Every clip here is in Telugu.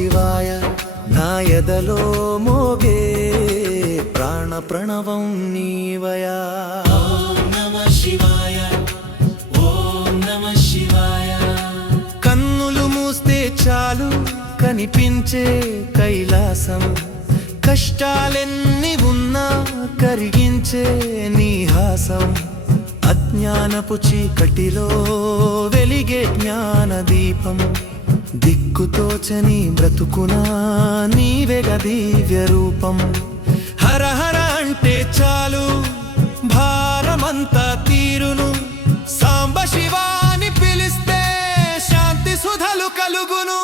శివాయ నా ఎదలో మోగే ప్రాణ ప్రణవం నీవయా. ఓం నమః శివాయ, ఓం నమః శివాయ. కన్నులు మూస్తే చాలు కనిపించే కైలాసం, కష్టాలెన్ని ఉన్నా కరిగించే నీ హాసం. అజ్ఞానపు చీకటిలో వెలిగే జ్ఞాన దీపం, దిక్కుతోచని బ్రతుకునా నీవెగ దివ్య రూపం. హర హర అంటే చాలు భారమంతా తీరును, సాంబ శివాని పిలిస్తే శాంతి సుధలు కలుగును.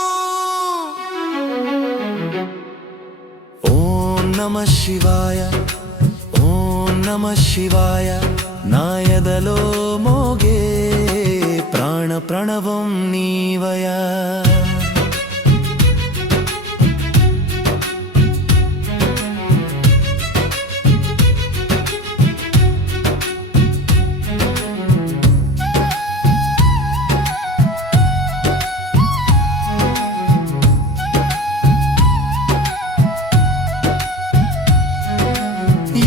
ఓం నమః శివాయ, ఓం నమః శివాయ నా ఎదలో మోగే ప్రాణ ప్రణవం నీవయా.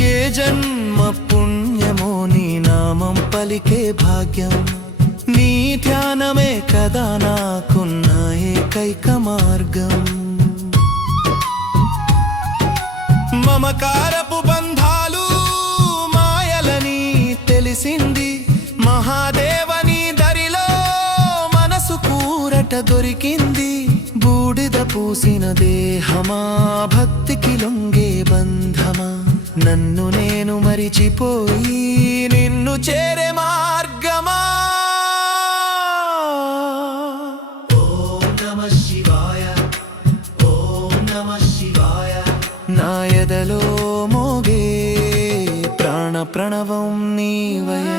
ఏ జన్మ పుణ్యమో నీ నామం పలికే భాగ్యం, నీ ధ్యానమే కదా నాకున్న ఏకైక మార్గం. మమకారపు బంధాలు మాయలని తెలిసింది, మహాదేవని దరిలో మనసు కూరట దొరికింది. బూడిద పూసిన దేహమా భక్తికి లొంగే బంధమా, నన్ను నేను మరిచిపోయి నిన్ను చేరే మార్గమా. ఓం నమః శివాయ, ఓం నమః శివాయ నా ఎదలో మోగే ప్రాణ ప్రణవం నీవయా.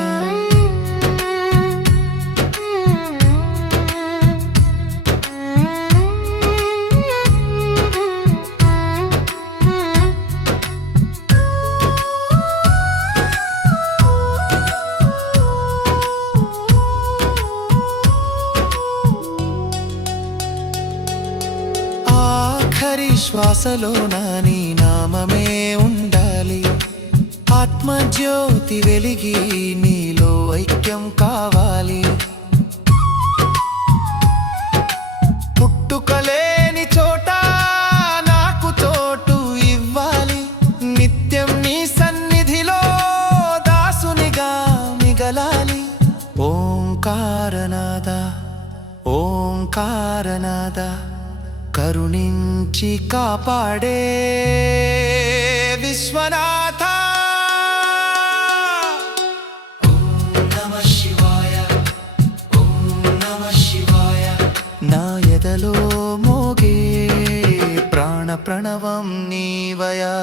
ఆఖరి శ్వాసలో నా నీ నామమే ఉండాలి, ఆత్మజ్యోతి వెలిగి నీలో ఐక్యం కావాలి. పుట్టుకలేని చోట నాకు చోటు ఇవ్వాలి, నిత్యం నీ సన్నిధిలో దాసునిగా మిగలాలి. ఓంకారనాద, ఓంకారనాద కరుణించి కాపాడే విశ్వనాథ. ఓం నమః శివాయ, ఓం నమః శివాయ నా ఎదలో మోగే ప్రాణ ప్రణవం నీవయా.